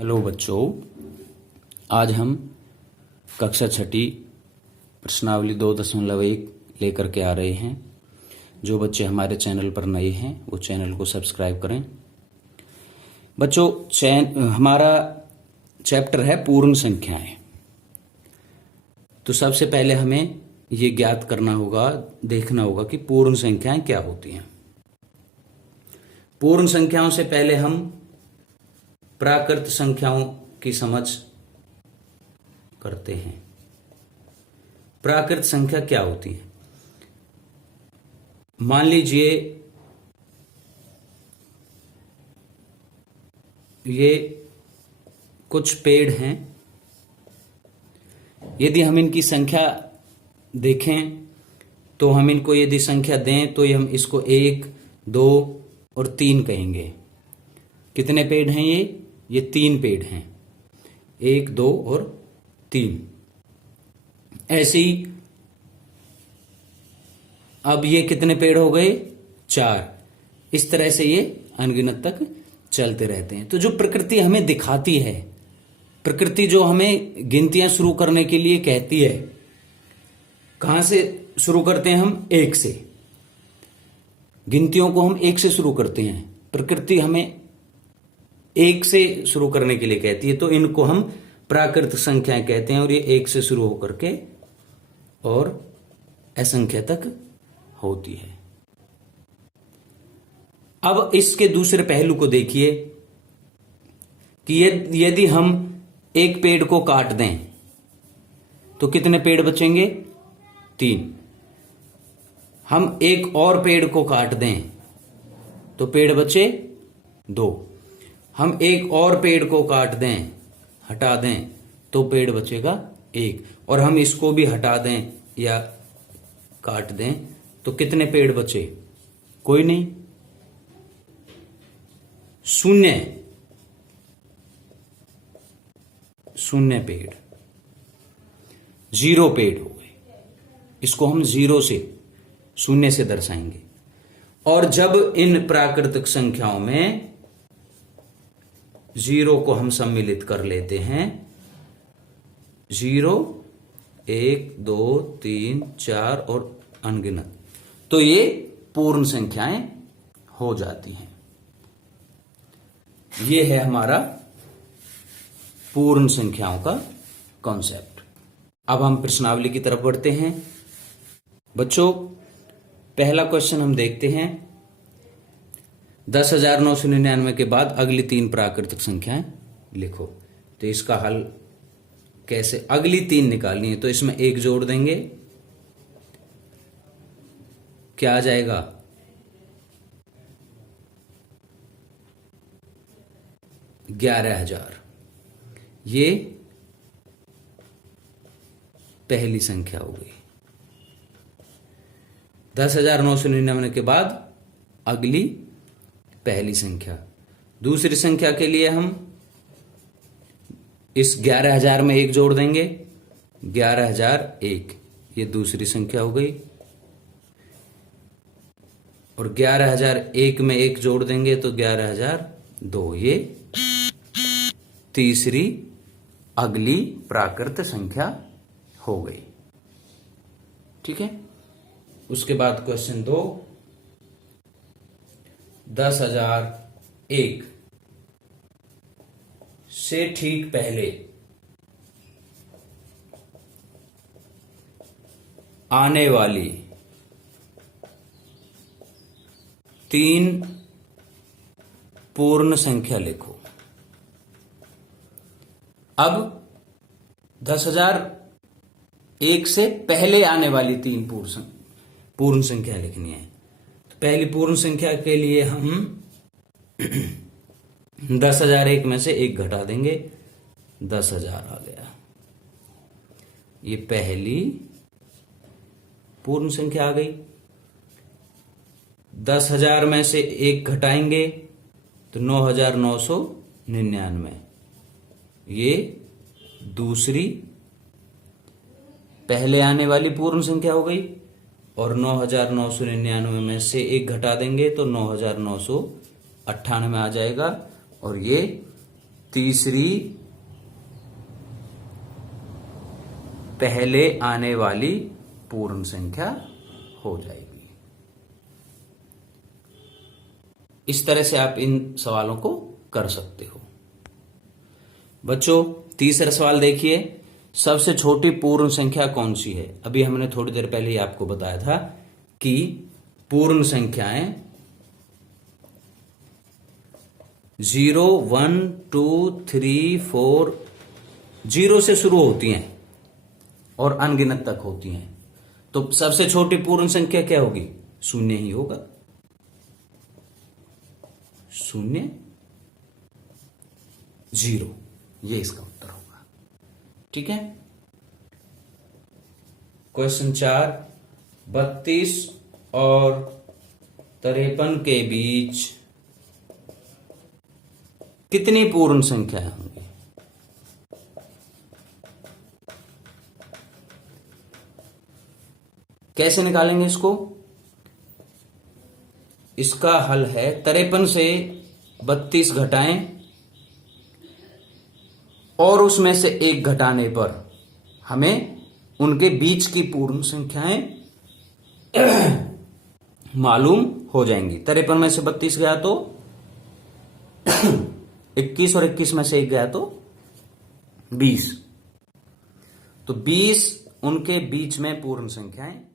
Hello बच्चों, आज हम कक्षा छठी प्रश्नावली 2.1 लेकर के आ रहे हैं। जो बच्चे हमारे चैनल पर नए हैं वो चैनल को सब्सक्राइब करें। बच्चों, हमारा चैप्टर है पूर्ण संख्याएं। तो सबसे पहले हमें ये ज्ञात करना होगा, देखना होगा कि पूर्ण संख्याएं क्या होती हैं। पूर्ण संख्याओं से पहले हम प्राकृत संख्याओं की समझ करते हैं। प्राकृत संख्या क्या होती है? मान लीजिए ये कुछ पेड़ हैं। यदि हम इनकी संख्या देखें तो हम इनको यदि संख्या दें तो हम इसको 1, 2 और 3 कहेंगे। कितने पेड़ हैं ये 3 पेड़ हैं। 1, 2 और 3। ऐसे ही अब ये कितने पेड़ हो गए? 4। इस तरह से ये अनगिनत तक चलते रहते हैं। तो जो प्रकृति हमें दिखाती है, प्रकृति जो हमें गिनतियां शुरू करने के लिए कहती है, कहां से शुरू करते हैं हम? 1 से। गिनतियों को हम 1 से शुरू करते हैं। प्रकृति हमें 1 से शुरू करने के लिए कहती है, तो इनको हम प्राकृत संख्याएं कहते हैं। और ये 1 से शुरू होकर के और असंख्य तक होती है। अब इसके दूसरे पहलू को देखिए कि यदि हम एक पेड़ को काट दें तो कितने पेड़ बचेंगे? 3। हम एक और पेड़ को काट दें तो पेड़ बचे 2। हम एक और पेड़ को काट दें, हटा दें, तो पेड़ बचेगा 1। और हम इसको भी हटा दें या काट दें तो कितने पेड़ बचे? कोई नहीं, 0 पेड़, 0 पेड़ हो गए। इसको हम 0 से दर्शाएंगे। और जब इन प्राकृतिक संख्याओं में 0 को हम सम्मिलित कर लेते हैं, 0, 1, 2, 3, 4 और अनगिनत, तो ये पूर्ण संख्याएं हो जाती हैं। ये है हमारा पूर्ण संख्याओं का कॉन्सेप्ट। अब हम प्रश्नावली की तरफ बढ़ते हैं। बच्चों, पहला क्वेश्चन हम देखते हैं। 10,999 के बाद अगली 3 प्राकृतिक संख्याएं लिखो। तो इसका हल कैसे? अगली 3 निकालनी है तो इसमें 1 जोड़ देंगे। क्या आ जाएगा? 11,000। ये पहली संख्या हो गई। 10,999 के बाद अगली पहली संख्या। दूसरी संख्या के लिए हम इस 11,000 में 1 जोड़ देंगे। 11,001 ये दूसरी संख्या हो गई। और 11,001 में 1 जोड़ देंगे तो 11,002 ये तीसरी अगली प्राकृत संख्या हो गई। ठीक है। उसके बाद क्वेश्चन 2, 10,001 से ठीक पहले आने वाली 3 पूर्ण संख्या लिखो। अब 10,001 से पहले आने वाली 3 पूर्ण संख्या लिखनी है। तो पहली पूर्ण संख्या के लिए हम 10,001 में से 1 घटा देंगे, 10,000 आ गया। ये पहली पूर्ण संख्या आ गई। 10,000 में से 1 घटाएंगे तो 9,999 ये दूसरी पहले आने वाली पूर्ण संख्या हो गई। और 9,999 में से 1 घटा देंगे तो 9,998 आ जाएगा। और ये तीसरी पहले आने वाली पूर्ण संख्या हो जाएगी। इस तरह से आप इन सवालों को कर सकते हो। बच्चों, तीसरा सवाल देखिए, सबसे छोटी पूर्ण संख्या कौन सी है? अभी हमने थोड़ी देर पहले ही आपको बताया था कि पूर्ण संख्याएं 0, 1, 2, 3, 4 0 से शुरू होती हैं और अनगिनत तक होती हैं। तो सबसे छोटी पूर्ण संख्या क्या होगी? शून्य ही होगा। शून्य, 0, ये इसका उत्तर होगा। ठीक है। क्वेश्चन 4, 32 और 53 के बीच कितनी पूर्ण संख्याएं होंगी? कैसे निकालेंगे इसको? इसका हल है 53 से 32 घटाएं और उसमें से 1 घटाने पर हमें उनके बीच की पूर्ण संख्याएं मालूम हो जाएंगी। 53 में से 32 गया तो 21 और 21 में से 1 गया तो 20। तो 20 उनके बीच में पूर्ण संख्याएं